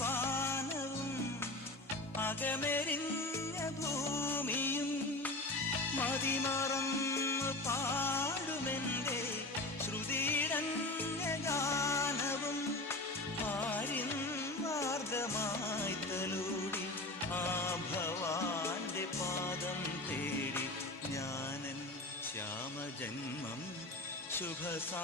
വാനവും അകമെരിഞ്ഞ ഭൂമിയും മതിമറന്ന് പാടുമെന്റെ ശ്രുതിയിടഞ്ഞ ഗാനവും ആരിൻ മാർഗമായി തലോടി ആ ഭവാന്റെ പാദം തേടി ഞാനൻ ശ്യാമജന്മം ശുഭസാന്ദ്രമാക്കവേ.